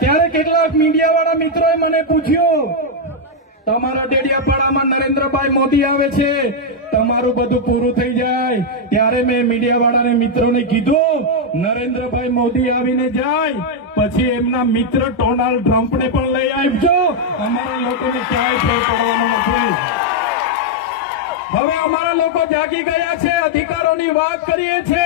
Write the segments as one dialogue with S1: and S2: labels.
S1: ત્યારે કેટલાક મીડિયાવાળા મિત્રોએ મને પૂછ્યું તમારા ડેડિયાપાડામાં નરેન્દ્રભાઈ મોદી આવે છે તમારું બધું પૂરું થઈ જાય ત્યારે મેં મીડિયાવાળાને મિત્રોને કીધું નરેન્દ્રભાઈ મોદી આવીને જાય પછી એમના મિત્ર ડોનાલ્ડ ટ્રમ્પને પણ લઈ આવજો અમારા લોકોને ક્યાંય ફેર પડવાનો નથી હવે અમારા લોકો જાગી ગયા છે અધિકારોની વાત કરીએ છીએ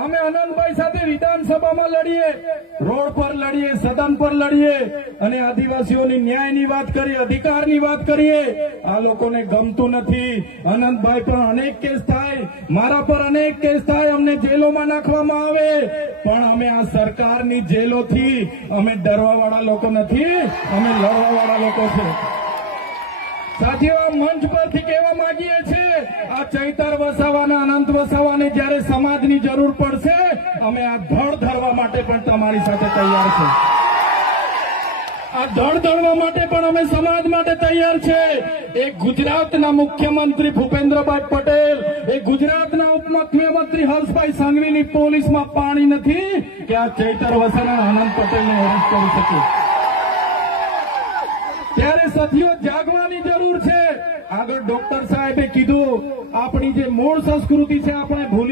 S1: અમે આનંદભાઈ સાથે વિધાનસભામાં લડીએ રોડ પર લડીએ સદન પર લડીએ અને આદિવાસીઓની ન્યાયની વાત કરીએ અધિકારની વાત કરીએ આ લોકોને ગમતું નથી અનંતભાઈ પર અનેક કેસ થાય મારા પર અનેક કેસ થાય અમને જેલોમાં નાખવામાં આવે પણ અમે આ સરકારની જેલોથી અમે ડરવાવાળા લોકો નથી અમે લડવાવાળા લોકો છે સાથીઓ મંચ પરથી કહેવા માંગીએ છીએ આ ચૈતર વસાવાના અનંત વસાવાને જ્યારે સમાજની જરૂર પડશે અમે આ ધડ ધરવા માટે પણ તમારી સાથે તૈયાર છે આ ધડ ધરવા માટે પણ અમે સમાજ માટે તૈયાર છે એક ગુજરાતના મુખ્યમંત્રી ભૂપેન્દ્રભાઈ પટેલ એ ગુજરાતના ઉપમુખ્યમંત્રી હર્ષભાઈ સંઘવીની પોલીસમાં પાણી નથી કે આ ચૈતર વસાના અનંત પટેલને અરેસ્ટ કરી શકે ત્યારે સથીઓ જાગવાની જરૂર છે આગળ ડોક્ટર સાહેબે કીધું આપણી જે મૂળ સંસ્કૃતિ છે આપણે ભૂલી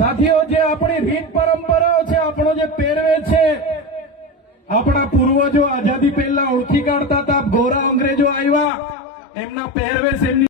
S1: સાથીઓ જે આપણી રીત પરંપરાઓ છે આપણો જે પહેરવે છે આપણા પૂર્વજો આઝાદી પહેલા ઓળખી કાઢતા હતા ગોરા અંગ્રેજો આવ્યા એમના પહેરવેશ એમની